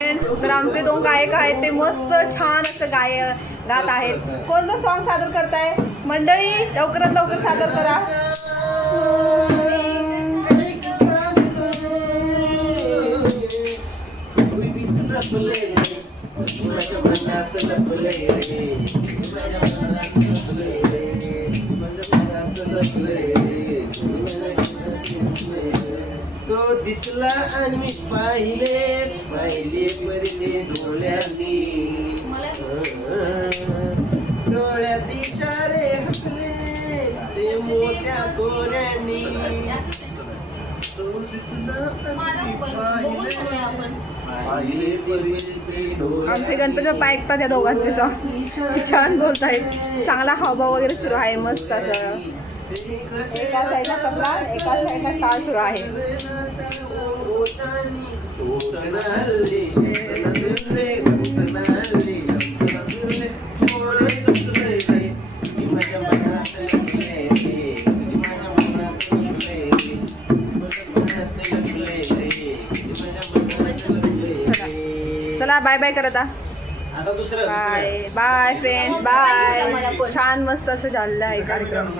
तर आमचे 2 गायक आहेत ते मस्त छान असं गात आहेत. कोणतं सॉन्ग सादर करताय मंडळी? लवकरात लवकर सादर करा. तो दिसला आणि पाहिले पहिले डोळ्यांनी डोळ्यात इशारे हसले ते मोठ्या दोऱ्यांनी. तो दिसला आमचे गणपती बाप्पा ऐकतात या दोघांचे सॉन्ग. छान बोलतायत. चांगला हावभाव वगैरे सुरू आहे. मस्त असं एका साईडला कपला एका साईडला टाळ सुरू आहे. चला बाय बाय करत आता दुसरं बाय बाय फ्रेंड्स बाय. छान मस्त असं चाललं आहे कार्यक्रम.